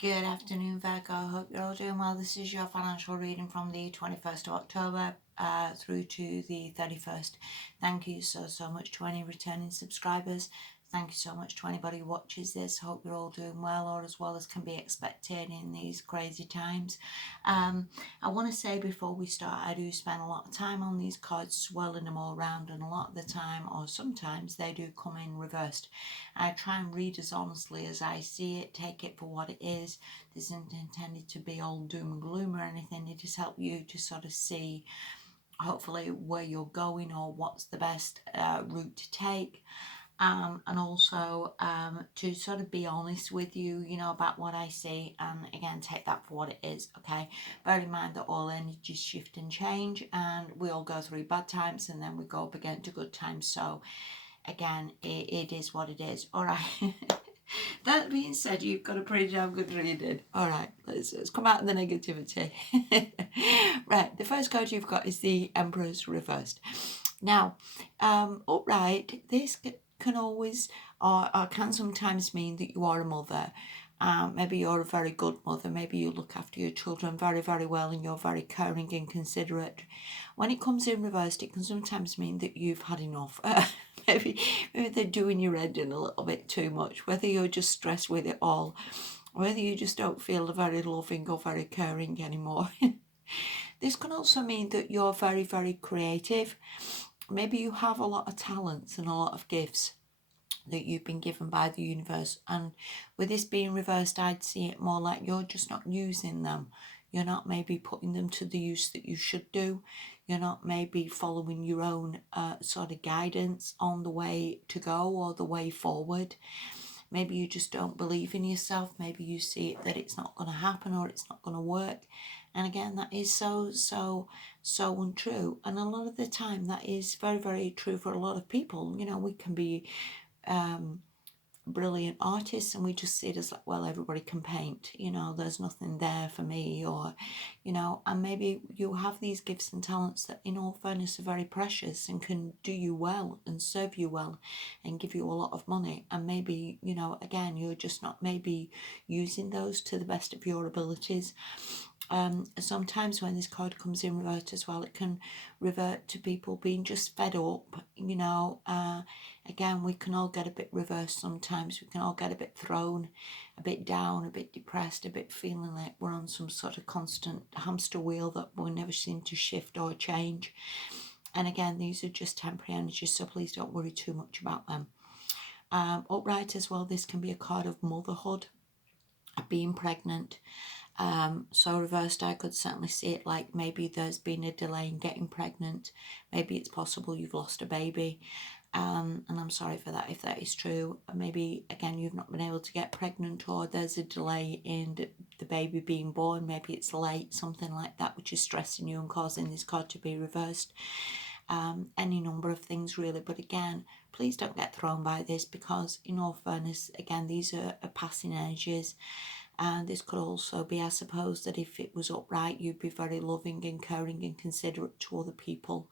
Good afternoon, Virgo. Hope you're all doing well. This is your financial reading from the 21st of October through to the 31st. Thank you so much to any returning subscribers. Thank you so much to anybody who watches this. Hope you're all doing well, or as well as can be expected in these crazy times. I want to say before we start, I do spend a lot of time on these cards, swirling them all around, and a lot of the time, or sometimes, they do come in reversed. I try and read as honestly as I see it, take it for what it is. This isn't intended to be all doom and gloom or anything. It just help you to sort of see, hopefully, where you're going or what's the best route to take. And also to sort of be honest with you, about what I see, and again, take that for what it is, okay? Bear in mind that all energies shift and change, and we all go through bad times, and then we go up again to good times, so again, it is what it is, all right? That being said, you've got a pretty damn good reading. All right, let's come out of the negativity. Right, the first card you've got is the Emperor's reversed. Now, upright, this can always or can sometimes mean that you are a mother. Maybe you're a very good mother. Maybe you look after your children very, very well, and you're very caring and considerate. When it comes in reversed, it can sometimes mean that you've had enough. maybe they're doing your head in a little bit too much. Whether you're just stressed with it all, whether you just don't feel very loving or very caring anymore. This can also mean that you're very, very creative. Maybe you have a lot of talents and a lot of gifts that you've been given by the universe, and with this being reversed, I'd see it more like you're just not using them. You're not maybe putting them to the use that you should do. You're not maybe following your own sort of guidance on the way to go or the way forward. Maybe you just don't believe in yourself. Maybe you see it that it's not going to happen or it's not going to work. And again, that is so untrue. And a lot of the time, that is very, very true for a lot of people. We can be brilliant artists and we just see it as like, well, everybody can paint, there's nothing there for me, or and maybe you have these gifts and talents that in all fairness are very precious and can do you well and serve you well and give you a lot of money, and maybe again, you're just not maybe using those to the best of your abilities. Sometimes when this card comes in revert as well, it can revert to people being just fed up. Again, we can all get a bit reversed sometimes. We can all get a bit thrown, a bit down, a bit depressed, a bit feeling like we're on some sort of constant hamster wheel that we never seem to shift or change. And again, these are just temporary energies, so please don't worry too much about them. Upright as well, this can be a card of motherhood, being pregnant. So reversed, I could certainly see it like maybe there's been a delay in getting pregnant. Maybe it's possible you've lost a baby. And I'm sorry for that if that is true. Maybe, again, you've not been able to get pregnant, or there's a delay in the baby being born. Maybe it's late, something like that, which is stressing you and causing this card to be reversed. Any number of things, really. But again, please don't get thrown by this, because in all fairness, again, these are passing energies. And this could also be, I suppose, that if it was upright, you'd be very loving and caring and considerate to other people.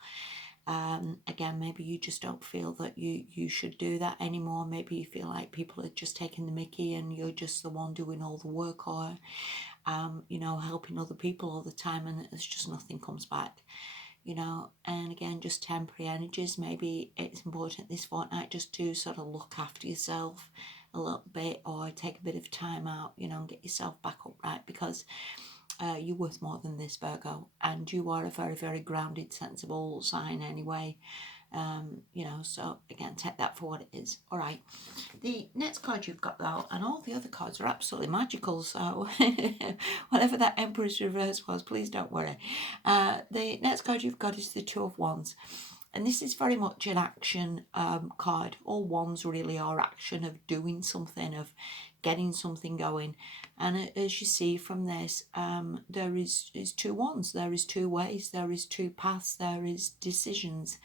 Again, maybe you just don't feel that you should do that anymore. Maybe you feel like people are just taking the mickey and you're just the one doing all the work, or, helping other people all the time, and it's just nothing comes back. And again, just temporary energies. Maybe it's important this fortnight just to sort of look after yourself a little bit, or take a bit of time out, and get yourself back upright, because you're worth more than this, Virgo, and you are a very, very grounded, sensible sign anyway. So again, take that for what it is. All right, the next card you've got, though, and all the other cards are absolutely magical, so whatever that Emperor's reverse was, please don't worry. The next card you've got is the Two of Wands. And this is very much an action card. All wands really are action, of doing something, of getting something going. And as you see from this, there is two wands. There is two ways. There is two paths. There is decisions.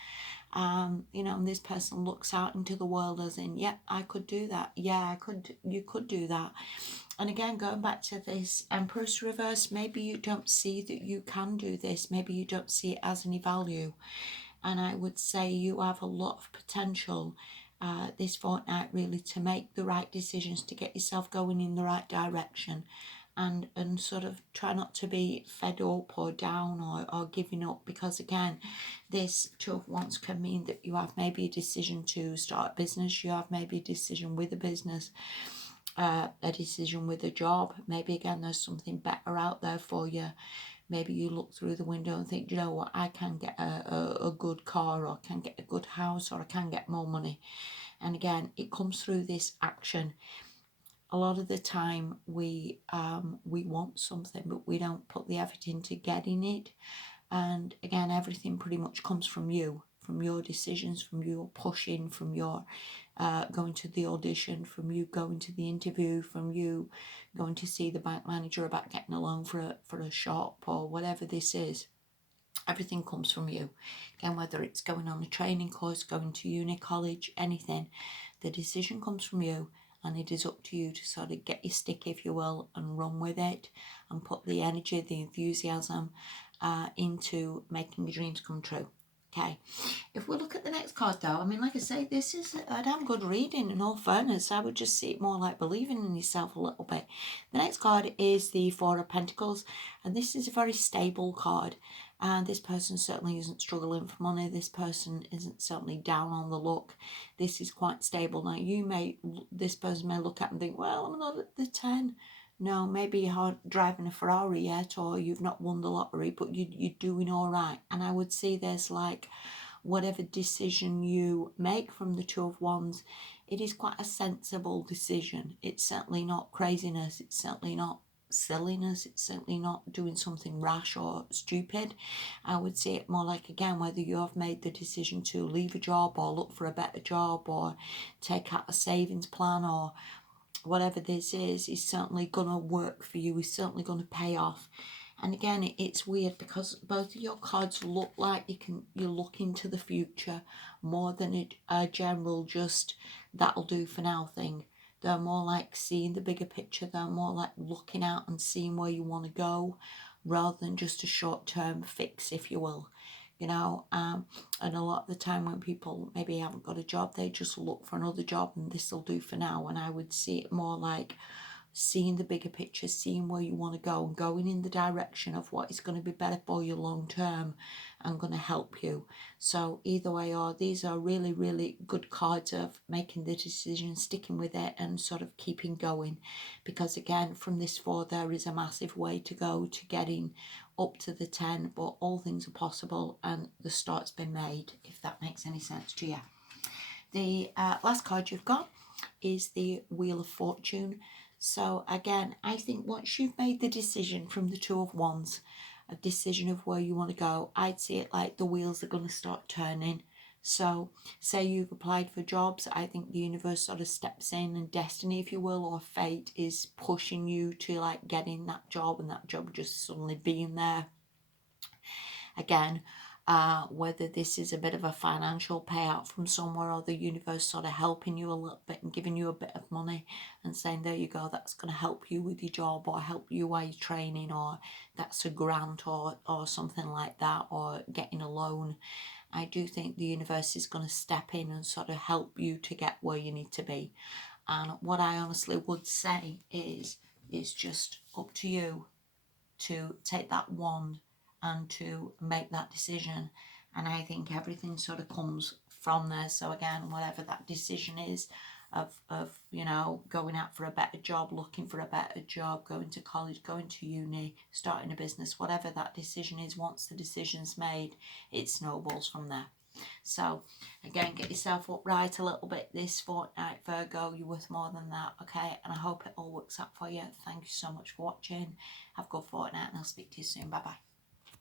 And this person looks out into the world as in, yeah, I could do that. Yeah, I could. You could do that. And again, going back to this Empress reverse, maybe you don't see that you can do this. Maybe you don't see it as any value. And I would say you have a lot of potential, this fortnight really to make the right decisions, to get yourself going in the right direction, and sort of try not to be fed up or down or giving up, because again, this Two of Wands can mean that you have maybe a decision to start a business, you have maybe a decision with a business, a decision with a job. Maybe again there's something better out there for you. Maybe you look through the window and think, you know what, I can get a good car, or I can get a good house, or I can get more money. And again, it comes through this action. A lot of the time we want something, but we don't put the effort into getting it. And again, everything pretty much comes from you, from your decisions, from your pushing, from your going to the audition, from you going to the interview, from you going to see the bank manager about getting a loan for a shop, or whatever this is. Everything comes from you. Again, whether it's going on a training course, going to uni, college, anything, the decision comes from you, and it is up to you to sort of get your stick, if you will, and run with it, and put the energy, the enthusiasm into making your dreams come true. Okay, if we look at the next card though, I mean, like I say, this is a damn good reading. In all fairness, I would just see it more like believing in yourself a little bit. The next card is the Four of Pentacles, and this is a very stable card. And this person certainly isn't struggling for money. This person isn't certainly down on the luck. This is quite stable. Now, this person may look at and think, well, I'm not at the 10. No, maybe you aren't driving a Ferrari yet, or you've not won the lottery, but you're doing all right. And I would see there's like, whatever decision you make from the Two of Wands, it is quite a sensible decision. It's certainly not craziness. It's certainly not silliness. It's certainly not doing something rash or stupid. I would see it more like, again, whether you have made the decision to leave a job or look for a better job or take out a savings plan, or whatever this is certainly going to work for you, is certainly going to pay off. And again, it's weird because both of your cards look like you look into the future more than a general just that'll do for now thing. They're more like seeing the bigger picture. They're more like looking out and seeing where you want to go, rather than just a short-term fix, if you will. You know, and a lot of the time when people maybe haven't got a job, they just look for another job and this will do for now. And I would see it more like seeing the bigger picture, seeing where you want to go, and going in the direction of what is going to be better for you long term and going to help you. So either way, or these are really, really good cards of making the decision, sticking with it, and sort of keeping going. Because again, from this 4, there is a massive way to go to getting up to the 10, but all things are possible and the start's been made, if that makes any sense to you. The last card you've got is the Wheel of Fortune. So again, I think once you've made the decision from the Two of Wands, a decision of where you want to go, I'd see it like the wheels are going to start turning. So say you've applied for jobs, I think the universe sort of steps in, and destiny, if you will, or fate is pushing you to like getting that job, and that job just suddenly being there. Again, whether this is a bit of a financial payout from somewhere, or the universe sort of helping you a little bit and giving you a bit of money and saying, there you go, that's going to help you with your job, or help you while you're training, or that's a grant, or something like that, or getting a loan. I do think the universe is going to step in and sort of help you to get where you need to be. And what I honestly would say is just up to you to take that wand and to make that decision. And I think everything sort of comes from there. So again, whatever that decision is of you know, going out for a better job, looking for a better job, going to college, going to uni, starting a business, whatever that decision is, once the decision's made, it snowballs from there. So again, get yourself up right a little bit this fortnight, Virgo. You're worth more than that, okay? And I hope it all works out for you. Thank you so much for watching. Have a good fortnight, and I'll speak to you soon. Bye bye.